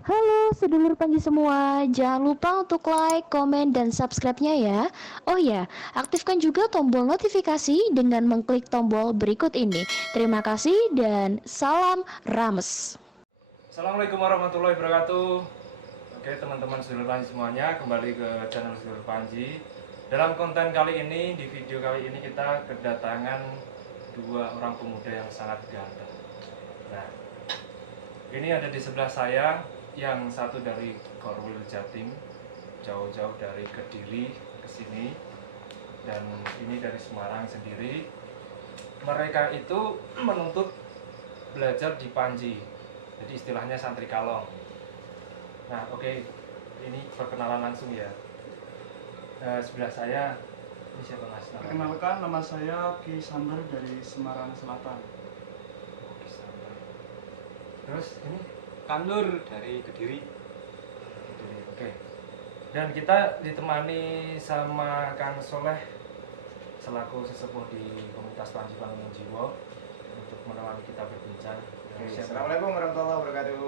Halo sedulur Panji semua, jangan lupa untuk like, komen, dan subscribe-nya ya. Oh ya, aktifkan juga tombol notifikasi dengan mengklik tombol berikut ini. Terima kasih dan salam Rames. Assalamualaikum warahmatullahi wabarakatuh. Oke teman-teman sedulur Panji semuanya, kembali ke channel sedulur Panji. Dalam konten kali ini, di video kali ini kita kedatangan dua orang pemuda yang sangat ganteng. Nah, ini ada di sebelah saya, yang satu dari Korwil Jatim, jauh-jauh dari Kediri ke sini, dan ini dari Semarang sendiri. Mereka itu menuntut belajar di Panji, jadi istilahnya santri kalong. Nah, oke, ini perkenalan langsung ya. Sebelah saya, ini siapa mas? Perkenalkan, nama saya Ki Samber dari Semarang Selatan. Terus ini? Kang Nur dari Kediri. Oke. Dan kita ditemani sama Kang Soleh selaku sesepuh di komunitas Panji Bangunan Jiwa untuk menemani kita berbincang. Assalamualaikum warahmatullahi wabarakatuh.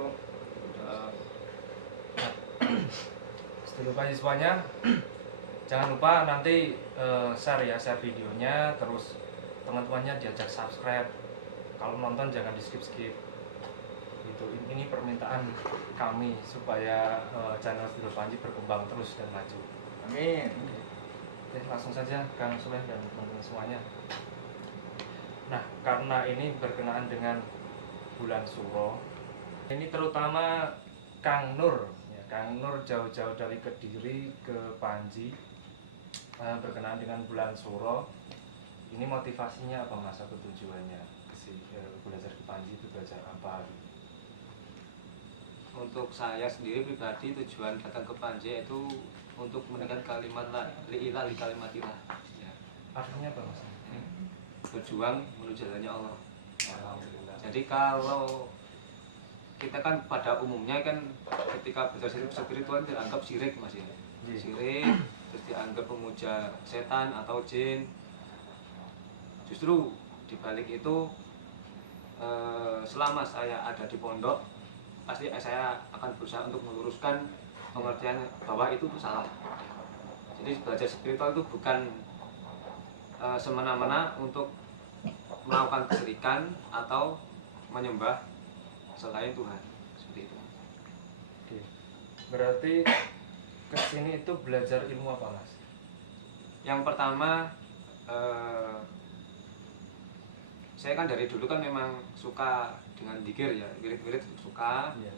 Sedulur Panji semuanya, jangan lupa nanti share videonya, terus teman-temannya diajak subscribe. Kalau nonton jangan di skip gitu. Ini permintaan kami supaya channel Sedulur Panji berkembang terus dan maju. Amin. Oke, langsung saja Kang Soleh dan teman-teman semuanya. Nah, karena ini berkenaan dengan bulan Suro, ini terutama Kang Nur ya, Kang Nur jauh-jauh dari Kediri ke Panji, berkenaan dengan bulan Suro. Ini motivasinya apa mas, atau tujuannya belajar di Panji itu belajar apa? Untuk saya sendiri pribadi, tujuan datang ke Panji itu untuk mendengar kalimat la ilaha li kalimatillah. Ya. Artinya apa mas? Berjuang menuju jalannya Allah. Alhamdulillah. Jadi kalau kita kan pada umumnya kan ketika belajar spiritual dianggap syirik mas ya. Syirik, terus dianggap pemuja setan atau jin. Justru dibalik itu, selama saya ada di pondok, pasti saya akan berusaha untuk meluruskan pengertian bahwa itu tuh salah. Jadi belajar spiritual itu bukan semena-mena untuk melakukan kesyirikan atau menyembah selain Tuhan, seperti itu. Oke. Berarti kesini itu belajar ilmu apa mas? Yang pertama, saya kan dari dulu kan memang suka dengan zikir ya, wirid-wirid suka. Iya.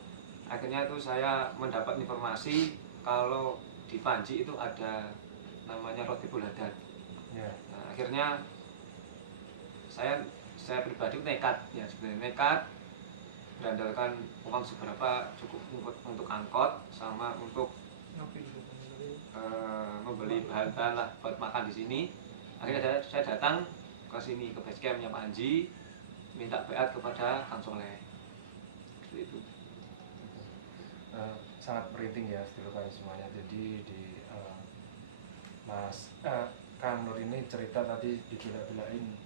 Akhirnya itu saya mendapat informasi kalau di Panji itu ada namanya Rotibul Hadad. Iya. Nah, akhirnya saya pribadi nekat ya, sebenarnya nekat berandalkan uang seberapa cukup untuk angkot sama untuk membeli bahan-bahan lah buat makan di sini. Akhirnya saya datang ke sini, ke base campnya Panji, minta beat kepada Kang Soleh. Seperti itu. Sangat merinding ya sedulur Panji semuanya. Jadi di Mas Kang Nur ini cerita tadi dibela-belain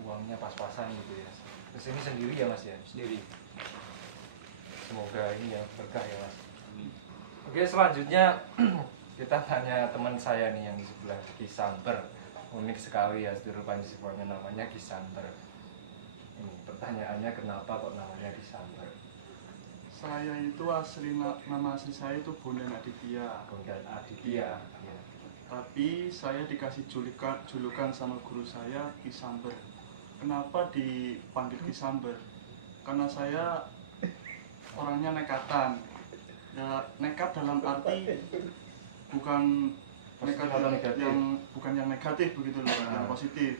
uangnya pas-pasan gitu ya. Kesini sendiri ya mas ya? Sendiri. Semoga ini ya berkah ya mas. Amin. Oke, selanjutnya kita tanya teman saya nih yang di sebelah, Kisamber. Unik sekali ya sedulur Panji semuanya, namanya Kisamber. Ini pertanyaannya, kenapa kok namanya Kisamber? Saya itu nama asli saya itu Bondan Aditya. Bondan Aditya. Ya. Tapi saya dikasih julukan sama guru saya Ki Samber. Kenapa dipanggil Ki Samber? Karena saya orangnya nekatan. Ya, nekat dalam arti bukan Negatif. bukan yang negatif begitu loh, yang positif.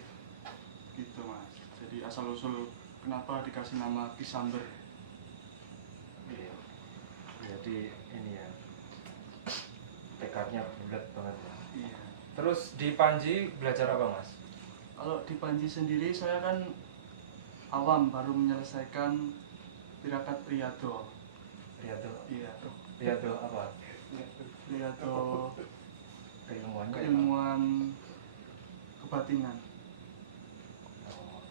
Gitu mas. Jadi asal usul kenapa dikasih nama Ki Samber. Iya. Jadi ini ya, tekadnya bulat banget ya. Iya. Terus di Panji belajar apa mas? Kalau di Panji sendiri saya kan awam, baru menyelesaikan tirakat Riyadho. Riyadho. Iya. Riyadho apa? Riyadho Keilmuan kebatinan. Oh,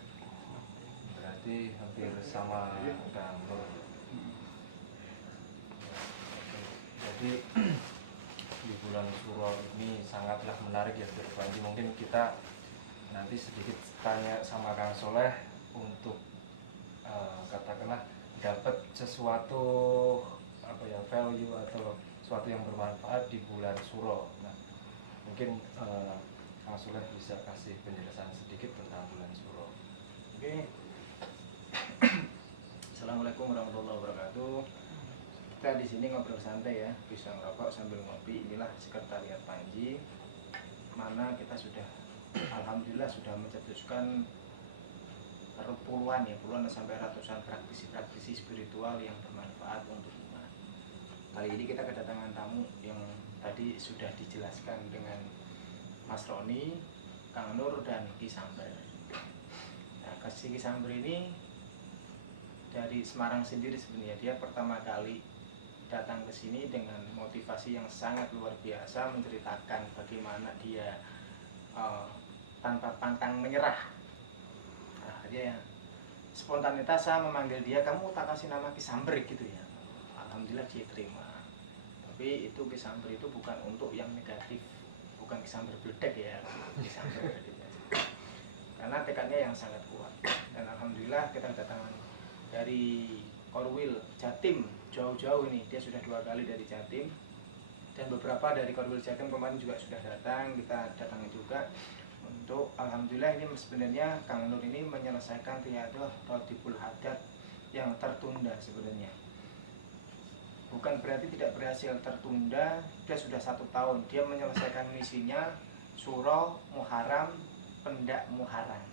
berarti hampir sama Kang Nur. Jadi di bulan Suro ini sangatlah menarik ya Saudara Panji. Mungkin kita nanti sedikit tanya sama Kang Soleh untuk katakanlah dapat sesuatu apa ya, value atau sesuatu yang bermanfaat di bulan Suro. Nah, mungkin Kang Soleh bisa kasih penjelasan sedikit tentang bulan Suro. Oke. Assalamualaikum warahmatullahi wabarakatuh. Kita di sini ngobrol santai ya, bisa ngerokok sambil ngopi. Inilah sekretariat Panji, mana kita sudah alhamdulillah sudah mencetuskan puluhan sampai ratusan praktisi spiritual yang bermanfaat untuk umat. Kali ini kita kedatangan tamu yang tadi sudah dijelaskan dengan Mas Roni, Kang Nur, dan Ki Samber. Nah, Ki Samber ini dari Semarang sendiri sebenarnya. Dia pertama kali datang ke sini dengan motivasi yang sangat luar biasa, menceritakan bagaimana dia tanpa pantang menyerah. Nah, dia spontanitas saya memanggil dia, kamu tak kasih nama Ki Samber gitu ya. Alhamdulillah dia terima. Tapi itu Ki Samber itu bukan untuk yang negatif, bukan Ki Samber bledek ya, Ki Samber karena tekadnya yang sangat kuat. Dan alhamdulillah kita kedatangan dari Korwil Jatim, jauh-jauh ini. Dia sudah 2 kali dari Jatim, dan beberapa dari Korwil Jatim kemarin juga sudah datang. Kita datangi juga untuk alhamdulillah ini sebenarnya Kang Nur ini menyelesaikan riyadah Rotibul Hadat yang tertunda sebenarnya. Bukan berarti tidak berhasil, tertunda. Dia sudah 1 tahun dia menyelesaikan misinya Suro Muharram Pendak Muharram.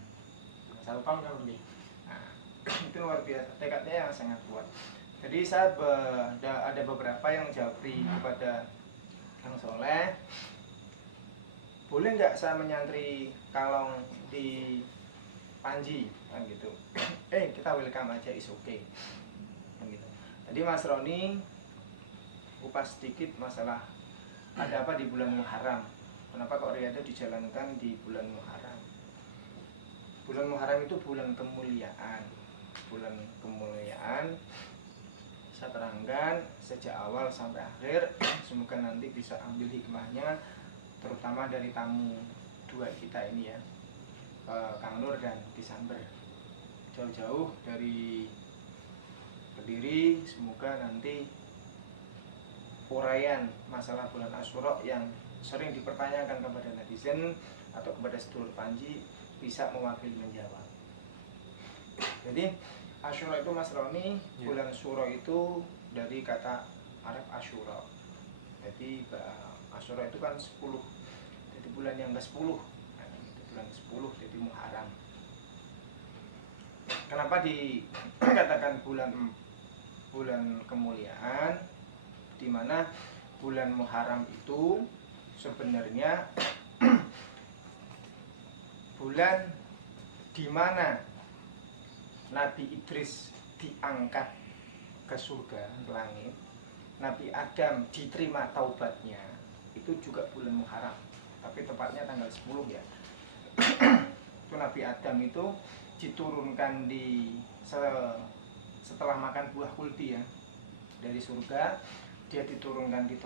1 tahun kan lebih. Nah, itu luar biasa, tekadnya yang sangat kuat. Jadi saya ada beberapa yang japri kepada Kang Soleh, boleh nggak saya menyantri kalong di Panji kan gitu. Kita welcome aja, is okay kan gitu. Tadi Mas Roni kupas sedikit masalah ada apa di bulan Muharram. Kenapa kok riyadah dijalankan di bulan Muharram? Bulan Muharram itu bulan kemuliaan. Bulan kemuliaan saya terangkan sejak awal sampai akhir. Semoga nanti bisa ambil hikmahnya, terutama dari tamu 2 kita ini ya, Kang Nur dan Ki Samber, jauh-jauh dari Kediri. Semoga nanti uraian masalah bulan Asyura yang sering dipertanyakan kepada netizen atau kepada sedulur Panji bisa mewakili menjawab. Jadi Asyura itu Mas Roni, bulan Syuro itu dari kata Arab Asyura. Jadi Asyura itu kan 10. Jadi bulan yang ke-10. Nah, itu bulan ke-10 jadi Muharram. Kenapa dikatakan bulan kemuliaan? Di mana bulan Muharram itu sebenarnya bulan di mana Nabi Idris diangkat ke surga langit, Nabi Adam diterima taubatnya, itu juga bulan Muharram, tapi tepatnya tanggal 10 ya. Itu Nabi Adam itu diturunkan setelah makan buah kulti ya, dari surga. Dia diturunkan di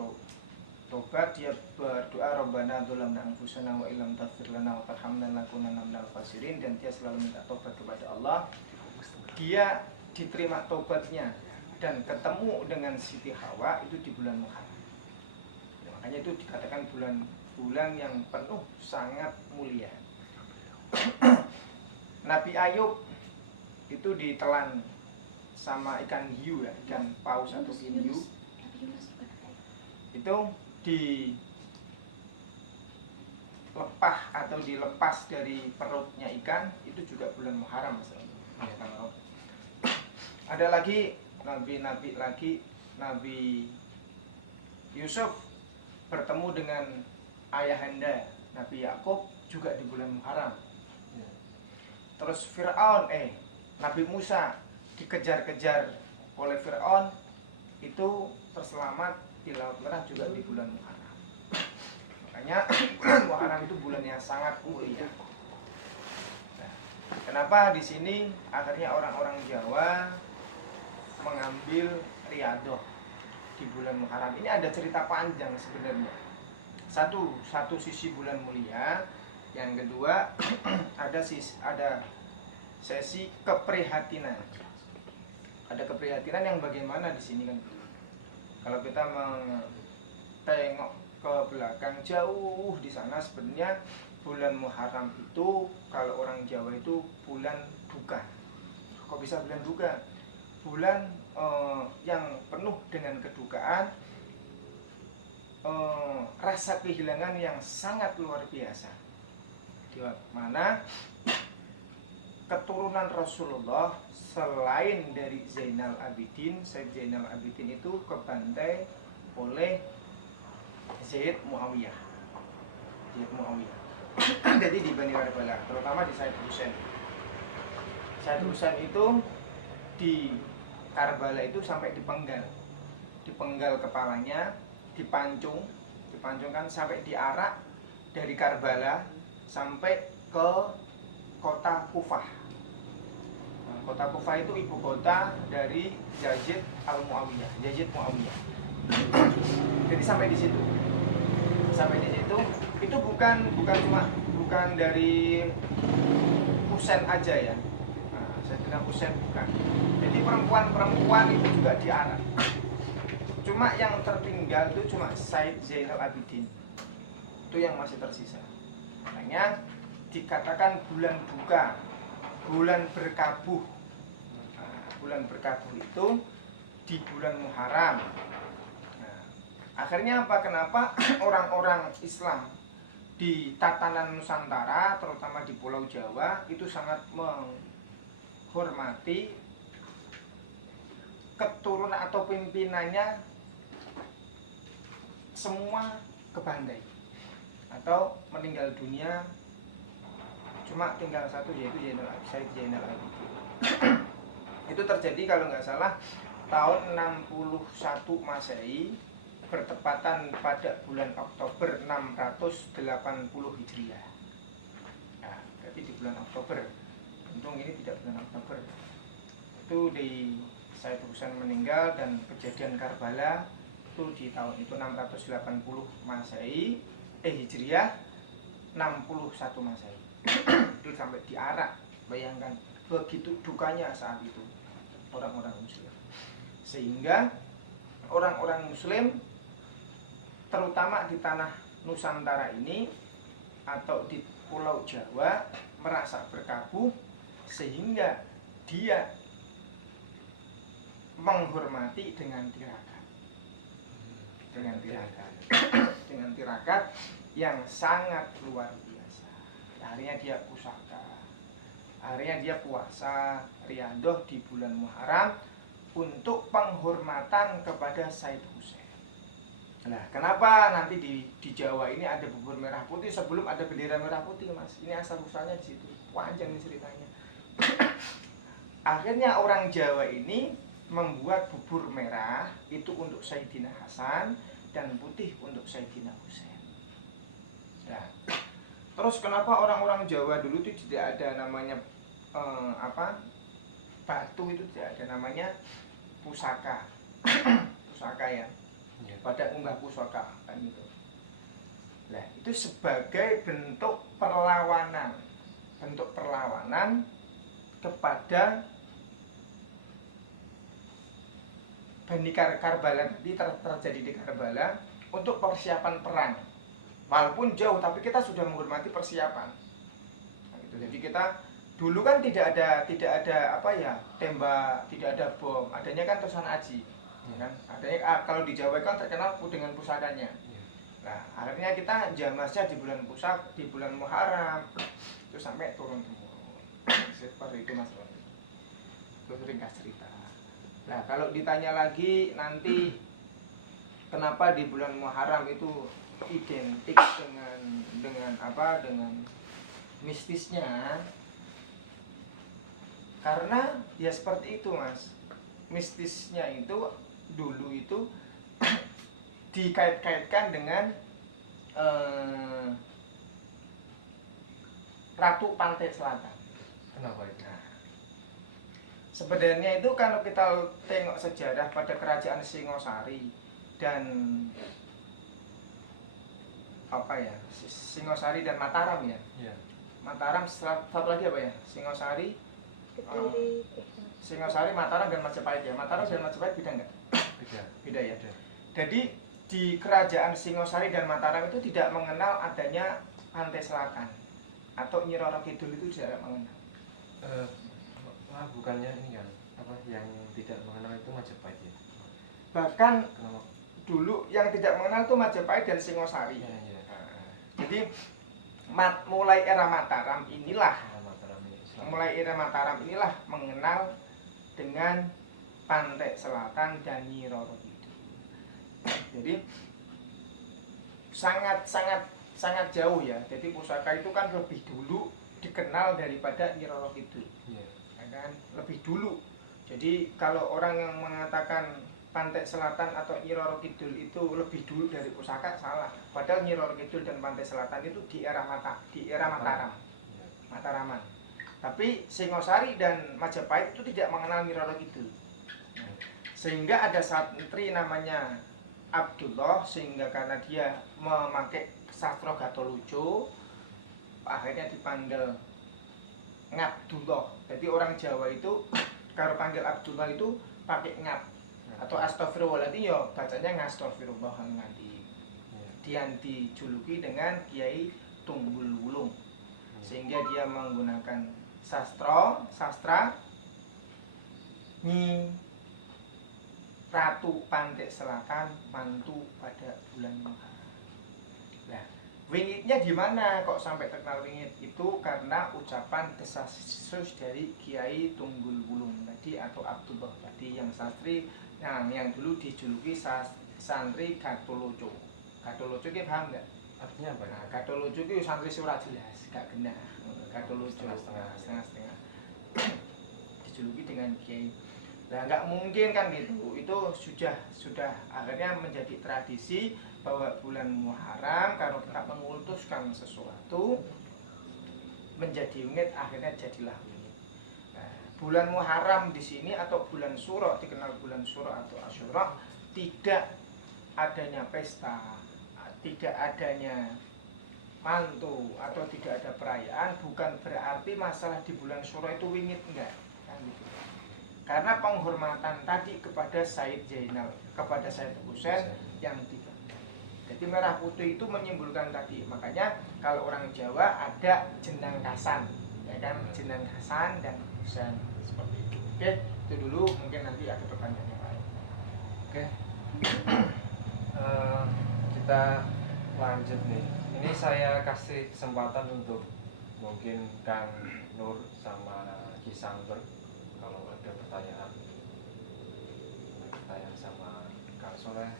tobat, dia berdoa Rabbana dzalamna anfusana wa illam taghfir lana wa tarhamna lanakunanna minal khasirin, dan dia selalu minta tobat kepada Allah. Dia diterima tobatnya dan ketemu dengan Siti Hawa itu di bulan Muharram. Makanya itu dikatakan bulan yang penuh sangat mulia. Nabi Ayub itu ditelan sama ikan hiu ya, ikan paus atau hiu. Itu dilepas atau dilepas dari perutnya ikan, itu juga bulan Muharram. Ada lagi Nabi Yusuf bertemu dengan ayahanda Nabi Yakub juga di bulan Muharram. Terus Nabi Musa dikejar-kejar oleh Fir'aun, itu terselamat di Laut Merah juga di bulan Muharram. Makanya bulan Muharram itu bulan yang sangat mulia. Nah, kenapa di sini akhirnya orang-orang Jawa mengambil riyadah di bulan Muharram ini ada cerita panjang sebenarnya. Satu sisi bulan mulia, yang kedua ada sesi keprihatinan. Ada keprihatinan yang bagaimana di sini kan? Kalau kita tengok ke belakang jauh di sana, sebenarnya bulan Muharram itu kalau orang Jawa itu bulan duka. Kok bisa bulan duka? Bulan yang penuh dengan kedukaan, rasa kehilangan yang sangat luar biasa. Di mana keturunan Rasulullah selain dari Zainal Abidin, Said Zainal Abidin itu kebantai oleh Zaid Muawiyah. Jadi di Bani Karbala, terutama di Said Husain. Said Husain itu di Karbala itu sampai dipenggal kepalanya, dipancungkan sampai diarak dari Karbala sampai ke kota Kufah. Nah, kota Kufah itu ibu kota dari Yazid Muawiyah. Jadi sampai di situ itu bukan dari Husain aja ya. Nah, saya bilang Husain bukan. Jadi perempuan itu juga diarak. Cuma yang tertinggal itu cuma Said Zainal Abidin. Itu yang masih tersisa. Makanya dikatakan bulan duka, bulan berkabut. Nah, bulan berkabut itu di bulan Muharram. Nah, akhirnya apa? Kenapa orang-orang Islam di tatanan Nusantara, terutama di Pulau Jawa, itu sangat menghormati keturunan atau pimpinannya semua kebantai atau meninggal dunia, cuma tinggal satu yaitu Said Zainal Abidin. Itu terjadi kalau nggak salah tahun 61 Masehi, bertepatan pada bulan Oktober 680 Hijriah. Nah, berarti di bulan Oktober. Untung ini tidak bulan Oktober. Itu di Said Husain meninggal, dan kejadian Karbala itu di tahun itu 680 Masehi, Hijriah 61 Masehi. Itu sampai diarak. Bayangkan begitu dukanya saat itu orang-orang Muslim. Sehingga orang-orang Muslim terutama di tanah Nusantara ini atau di Pulau Jawa merasa berkabung, sehingga dia menghormati dengan tirakat. Dengan tirakat yang sangat luar biasa. Akhirnya dia pusaka, akhirnya dia puasa riyadoh di bulan Muharram untuk penghormatan kepada Said Husain. Nah, kenapa nanti di Jawa ini ada bubur merah putih sebelum ada bendera merah putih, Mas? Ini asal usulnya di situ. Panjang nih ceritanya. Akhirnya orang Jawa ini membuat bubur merah itu untuk Sayyidina Hasan dan putih untuk Sayyidina Husain. Nah, terus kenapa orang-orang Jawa dulu itu tidak ada namanya batu, itu tidak ada namanya pusaka. Pusaka ya. Pada unggah pusaka kan gitu. Nah, itu sebagai bentuk perlawanan kepada Bani Karbala tadi, terjadi di Karbala untuk persiapan perang. Walaupun jauh, tapi kita sudah menghormati persiapan. Nah, gitu. Jadi kita dulu kan tidak ada tembak, tidak ada bom, adanya kan tosan aji. Kan? Adanya kalau di Jawa kan terkenal dengan pusakanya. Nah, akhirnya kita jamasnya di bulan Muharram itu sampai turun temurun. Seperti itu, Mas. Itu ringkas cerita. Nah, kalau ditanya lagi nanti kenapa di bulan Muharram itu identik dengan mistisnya, karena ya seperti itu, Mas. Mistisnya itu dulu itu dikait-kaitkan dengan Ratu Pantai Selatan. Kenapa itu? Nah, sebenarnya itu kalau kita tengok sejarah pada kerajaan Singosari, dan apa ya, Singosari dan Mataram ya. Iya. Mataram, satu lagi apa ya, Singosari, Singosari, Mataram dan Majapahit ya. Mataram dan Majapahit beda nggak? Beda ya. Jadi di kerajaan Singosari dan Mataram itu tidak mengenal adanya pantai selatan atau Nyi Roro Kidul, itu tidak mengenal. Bukannya ini kan apa yang tidak mengenal itu Majapahit ya? Bahkan Kenapa? dulu yang tidak mengenal itu Majapahit dan Singosari. Iya, iya. Jadi mulai era Mataram inilah, Mataram ini Islam. mulai era Mataram inilah mengenal dengan pantai selatan dan Nyi Roro Kidul. Jadi sangat jauh ya. Jadi pusaka itu kan lebih dulu dikenal daripada Nyi Roro Kidul. Iya. Ya kan? Lebih dulu. Jadi kalau orang yang mengatakan pantai selatan atau Nyi Roro Kidul itu lebih dulu dari pusaka, salah. Padahal Nyi Roro Kidul dan pantai selatan itu di era Mataram, Iya. Mataraman. Tapi Singosari dan Majapahit itu tidak mengenal Nyi Roro Kidul. Sehingga ada santri namanya Abdullah, sehingga karena dia memakai sastra Gatoloco, akhirnya dipanggil Ngabdullah. Jadi orang Jawa itu kalau panggil Abdullah itu pakai ngab atau astagfirullahaladzim, ya bacanya ngastagfirullahaladzim. Dia dijuluki dengan Kiai Tunggul Wulung, sehingga dia menggunakan sastra Nyi Ratu Pantai Selatan mantu pada bulan Muharram. Nah, wingitnya di mana kok sampai terkenal wingit? Itu karena ucapan desas-desus dari Kiai Tunggul Wulung tadi atau Abdullah tadi, yang santri yang dulu dijuluki santri Gatoloco. Gatoloco ki paham nggak? Artinya apa ya? Nah, Gatoloco ki santri surat jelas, gak genah. Gatoloco setengah-setengah. Dijuluki dengan Kiai. Nah, nggak mungkin kan gitu. Itu sudah akhirnya menjadi tradisi bahwa bulan Muharram kalau kita mengutuskan sesuatu menjadi wingit, akhirnya jadilah wingit. Nah, bulan Muharram di sini atau bulan Syuro, dikenal bulan Syuro atau Asyura, tidak adanya pesta, tidak adanya mantu atau tidak ada perayaan, bukan berarti masalah di bulan Syuro itu wingit, enggak kan gitu. Karena penghormatan tadi kepada Said Zainal, kepada Said Husain yang tiba. Jadi merah putih itu menyimpulkan tadi. Makanya kalau orang Jawa ada jenang kasan, ya kan, jenang kasan dan Husain seperti itu. Oke, itu dulu. Mungkin nanti ada pertanyaan yang lain. Oke. Kita lanjut nih. Ini saya kasih kesempatan untuk mungkin Kang Nur sama Ki Sangber, kalau ada pertanyaan sama Kang Soleh.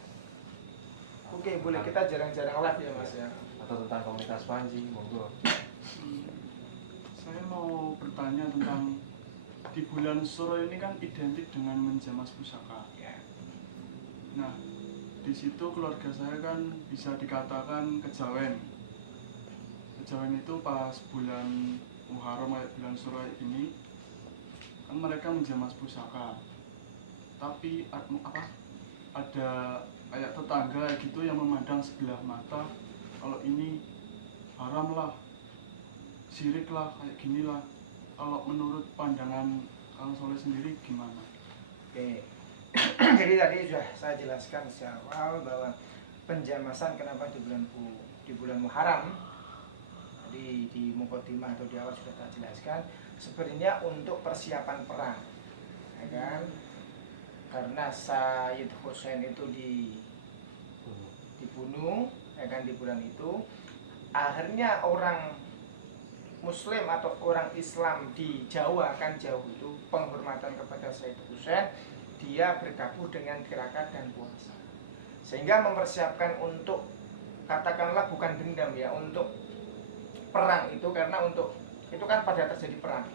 Oke, boleh. Kita jarang-jarang live ya Mas ya. Atau tentang komunitas Panji, monggo. Saya mau bertanya tentang di bulan Syuro ini kan identik dengan menjamas pusaka. Ya. Nah, di situ keluarga saya kan bisa dikatakan kejawen. Kejawen itu pas bulan Muharram kayak bulan Syuro ini kan mereka menjamas pusaka. Tapi ada kayak tetangga gitu yang memandang sebelah mata kalau ini haram lah, syirik lah, kayak gini lah. Kalau menurut pandangan Kang Soleh sendiri gimana? Oke. Jadi tadi sudah saya jelaskan secara awal bahwa penjamasan kenapa di bulan Muharram, tadi di Muqaddimah atau di awal sudah saya jelaskan, sebenarnya untuk persiapan perang, ya kan? Karena Sayyid Husain itu dibunuh, ya kan, di bulan itu, akhirnya orang Muslim atau orang Islam di Jawa kan jauh itu penghormatan kepada Sayyid Husain, dia bergabung dengan tirakat dan puasa, sehingga mempersiapkan untuk, katakanlah bukan dendam ya, untuk perang itu, karena untuk itu kan pada terjadi perang.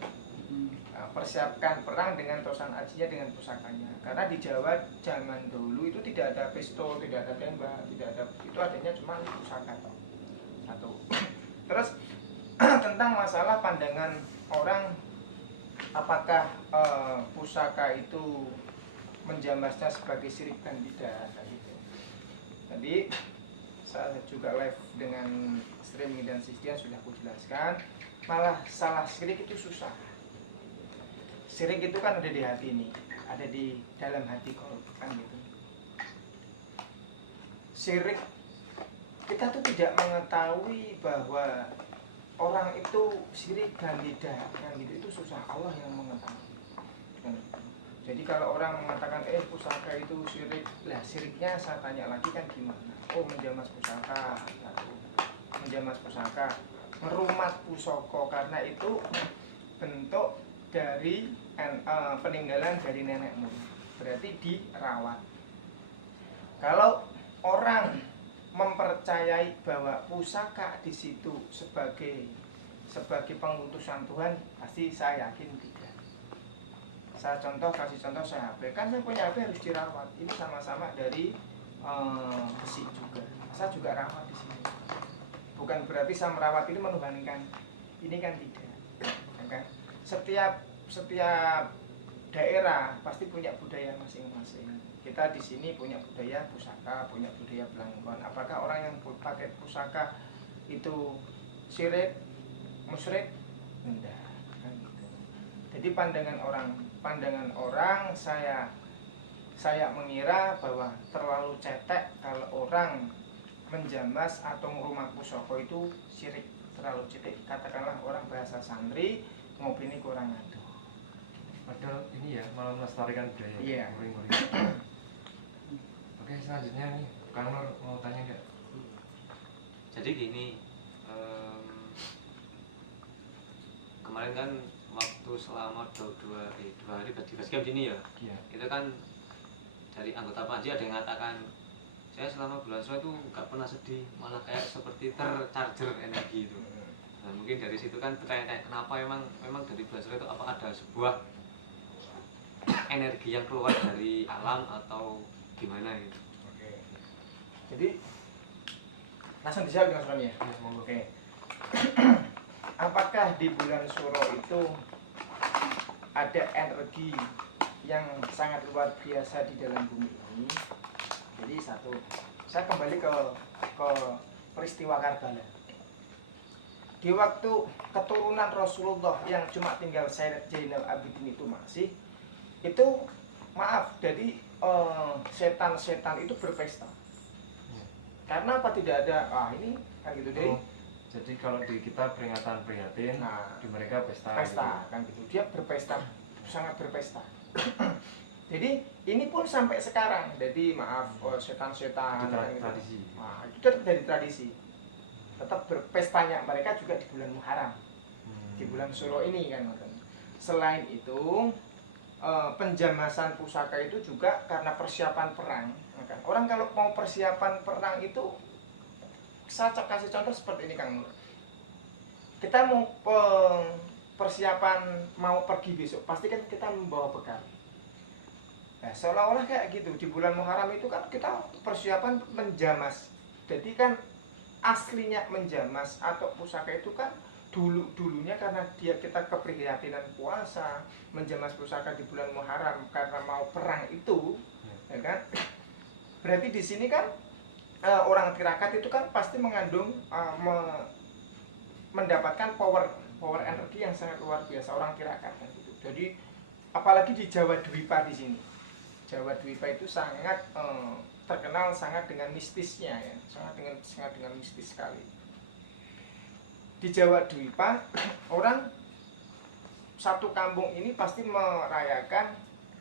Nah, persiapkan perang dengan tosan ajinya, dengan pusakanya. Karena di Jawa zaman dulu itu tidak ada pistol, tidak ada tembak, tidak ada, itu adanya cuma pusaka satu. Terus tentang masalah pandangan orang, apakah pusaka itu menjamasnya sebagai syirik dan tidak, gitu. Tadi saya juga live dengan streaming dan sistem sudah aku jelaskan. Malah salah syirik itu susah. Syirik itu kan ada di hati ini, ada di dalam hati kalau kan gitu. Syirik kita tuh tidak mengetahui bahwa orang itu syirik dan tidak kan gitu, itu susah, Allah yang mengetahui kan gitu. Jadi kalau orang mengatakan pusaka itu syirik, lah syiriknya saya tanya lagi kan gimana? Oh, menjamas pusaka, satu menjamas pusaka, merumat pusaka, karena itu bentuk dari peninggalan dari nenek moyang, berarti dirawat. Kalau orang mempercayai bahwa pusaka di situ sebagai pengutusan Tuhan, pasti saya yakin tidak. Saya kasih contoh saya HP, kan saya punya HP harus dirawat. Ini sama-sama dari besi juga. Saya juga rawat di sini. Bukan berarti saya merawat ini menuhankan. Ini kan tidak. Ya kan? Setiap daerah pasti punya budaya masing-masing. Kita di sini punya budaya pusaka, punya budaya belangkon. Apakah orang yang pakai pusaka itu syirik, musyrik? Enggak, kan gitu. Jadi pandangan orang saya mengira bahwa terlalu cetek kalau orang menjamas atau merumah pusaka itu syirik, terlalu cetek. Katakanlah orang bahasa santri ngopini kurang aduh. Padahal ini ya malah melestarikan budaya. Iya. Muring-muring. Oke, selanjutnya nih Kang Nur mau tanya nggak? Jadi gini, kemarin kan waktu selama dua hari di basecamp ini ya, Iya. itu kan dari anggota Panji ada yang mengatakan saya selama bulan Suro itu nggak pernah sedih, malah kayak seperti tercharger energi itu. Nah, mungkin dari situ kan kayak kenapa memang dari bulan Suro itu apa ada sebuah energi yang keluar dari alam atau gimana gitu. Oke. Jadi langsung dijawab dengan suaminya. Oke. Apakah di bulan Suro itu ada energi yang sangat luar biasa di dalam bumi ini? Jadi satu, saya kembali ke peristiwa Karbala. Di waktu keturunan Rasulullah yang cuma tinggal Sayyidat Zainal Abidin itu masih, itu maaf, jadi setan-setan itu berpesta. Karena apa tidak ada? Ini kan gitu deh. Jadi kalau di kita peringatan prihatin, Nah, di mereka pesta. Pesta Gitu. kan gitu. Dia berpesta, sangat berpesta. Jadi ini pun sampai sekarang. Jadi maaf, setan-setan Itu kan gitu. tradisi. Nah, itu tetap dari tradisi. Tetap berpestanya mereka juga di bulan Muharram, di bulan Suro ini kan. Selain itu, penjamasan pusaka itu juga karena persiapan perang. Kan? Orang kalau mau persiapan perang itu, saya kasih contoh seperti ini Kang Nur. Kita mau persiapan mau pergi besok, pasti kan kita membawa bekal. Nah, seolah-olah kayak gitu di bulan Muharram itu kan kita persiapan menjamas. Jadi kan aslinya menjamas atau pusaka itu kan dulunya karena kita keprihatinan puasa, menjamas pusaka di bulan Muharram karena mau perang itu, ya kan? Berarti di sini kan orang tirakat itu kan pasti mengandung mendapatkan power energi yang sangat luar biasa orang tirakat kan gitu. Jadi apalagi di Jawa Dwipa di sini. Jawa Dwipa itu sangat terkenal sangat dengan mistisnya ya, sangat dengan mistis sekali. Di Jawa Dwipa orang satu kampung ini pasti merayakan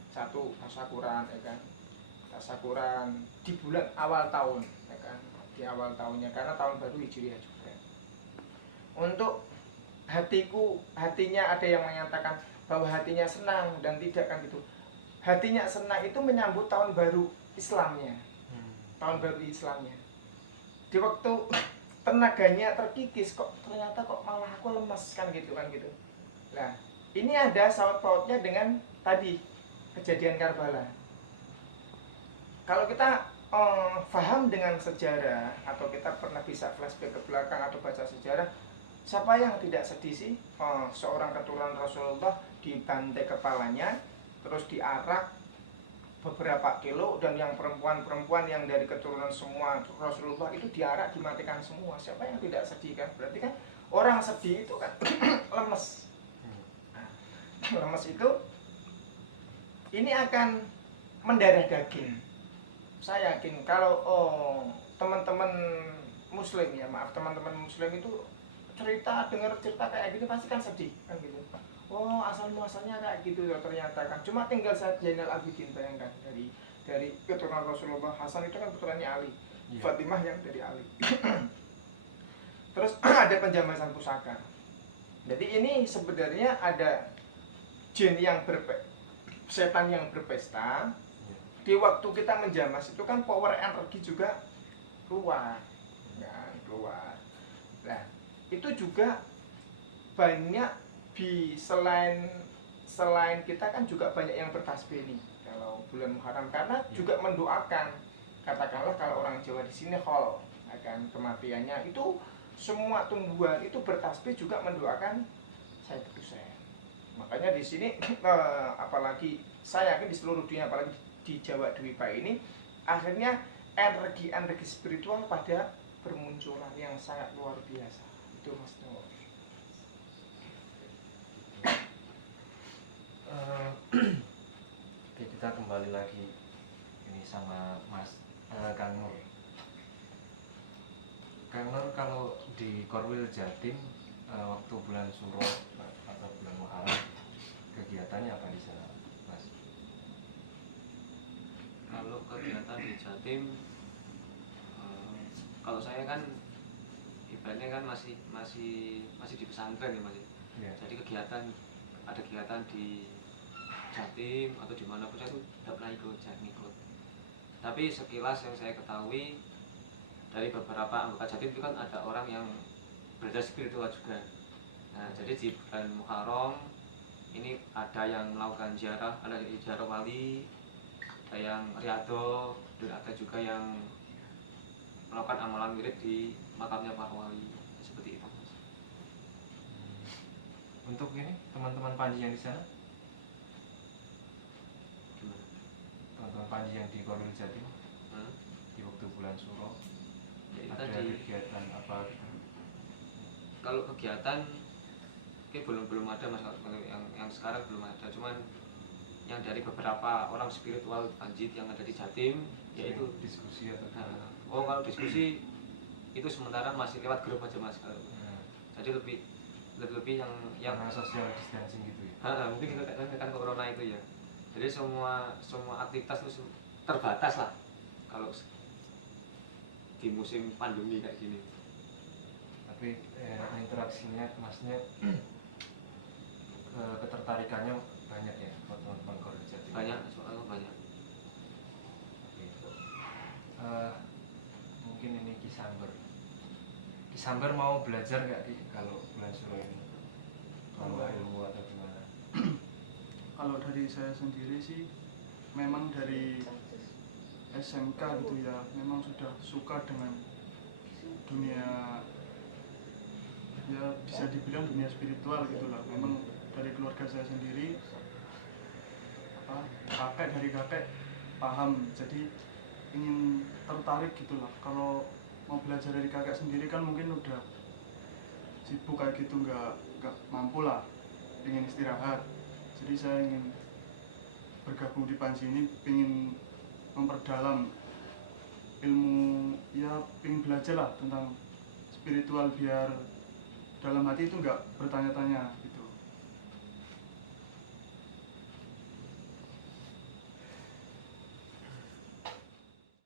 satu tasyakuran ya kan. Tasyakuran di bulan awal tahun ya kan, di awal tahunnya karena tahun baru Hijriah juga. Untuk hatinya ada yang menyatakan bahwa hatinya senang dan tidak kan gitu. Hatinya senang itu menyambut tahun baru Islamnya. Tahun baru Islamnya. Di waktu tenaganya terkikis ternyata malah aku lemas kan gitu. Nah, ini ada saut pautnya dengan tadi kejadian Karbala. Kalau kita paham dengan sejarah atau kita pernah bisa flashback ke belakang atau baca sejarah, siapa yang tidak sedih sih? Seorang keturunan Rasulullah dibantai kepalanya, terus diarak, beberapa kilo, dan yang perempuan yang dari keturunan semua Rasulullah itu diarak, dimatikan semua. Siapa yang tidak sedih kan? Berarti kan orang sedih itu kan lemes. Nah, lemes itu ini akan mendarah daging. Saya yakin kalau teman-teman muslim ya, maaf, teman-teman muslim itu dengar cerita kayak gitu pasti kan sedih kan gitu. Oh, asal muasalnya kayak gitu loh ternyata kan. Cuma tinggal saja Zainal Abidin, bayangkan, dari keturunan Rasulullah. Hasan itu kan keturunannya Ali. Fatimah yang dari Ali. Terus ada penjamasan pusaka. Jadi ini sebenarnya ada jin yang setan yang berpesta. Di waktu kita menjamas itu kan power energi juga keluar. Ya, keluar. Nah, itu juga banyak selain kita kan juga banyak yang bertasbih nih kalau bulan Muharram, karena juga mendoakan, katakanlah kalau orang Jawa di sini hol akan kematiannya, itu semua tumbuhan itu bertasbih juga mendoakan Said Husain. Makanya di sini apalagi saya yakin di seluruh dunia, apalagi di Jawa Dwipa ini, akhirnya energi spiritual pada bermunculan yang sangat luar biasa. Itu Mas Nur. Oke, kita kembali lagi ini sama Mas Kang Nur. Kang Nur, kalau di Korwil Jatim waktu bulan Suro atau bulan Muharram, kegiatannya apa di sana, Mas? Kalau kegiatan di Jatim, kalau saya kan ibaratnya kan masih di pesantren ya Mas. Jadi ada kegiatan di Jatim atau di mana pun saya itu tidak pernah ikut. Tapi sekilas yang saya ketahui dari beberapa anggota Jatim itu kan ada orang yang belajar spiritual juga. Nah, jadi di bulan Muharram ini ada yang melakukan ziarah, ada yang ziarah wali, ada yang riyadhah, dan ada juga yang melakukan amalan wirid di makamnya para wali, seperti itu. Untuk ini teman-teman Panji yang di sana, Gimana? teman-teman Panji yang di Korwil Jatim di waktu bulan Suro, Ya, ada kegiatan apa gitu? Kalau kegiatan belum ada Mas, yang sekarang belum ada, cuman yang dari beberapa orang spiritual Panji yang ada di Jatim, yaitu diskusi atau gimana? kalau diskusi itu sementara masih lewat grup aja Mas. Jadi lebih yang karena social distancing gitu ya. mungkin kan corona itu ya. Jadi semua aktivitas itu terbatas lah kalau di musim pandemi kayak gini. Tapi interaksinya, maksudnya ketertarikannya banyak ya buat teman-teman Korwil Jatim. Banyak, soalnya banyak. Mungkin ini Kisamber mau belajar nggak kalau bulan Suro ini? Kalau ilmu atau gimana? Kalau dari saya sendiri sih memang dari SMK gitu ya, memang sudah suka dengan dunia, ya bisa dibilang dunia spiritual gitulah. Memang dari keluarga saya sendiri, kakek paham, jadi ingin tertarik gitulah. Kalau mau belajar dari kakek sendiri kan mungkin udah sibuk kayak gitu, nggak mampu lah, ingin istirahat. Jadi saya ingin bergabung di Panji ini, ingin memperdalam ilmu, ya ingin belajar lah tentang spiritual, biar dalam hati itu nggak bertanya-tanya,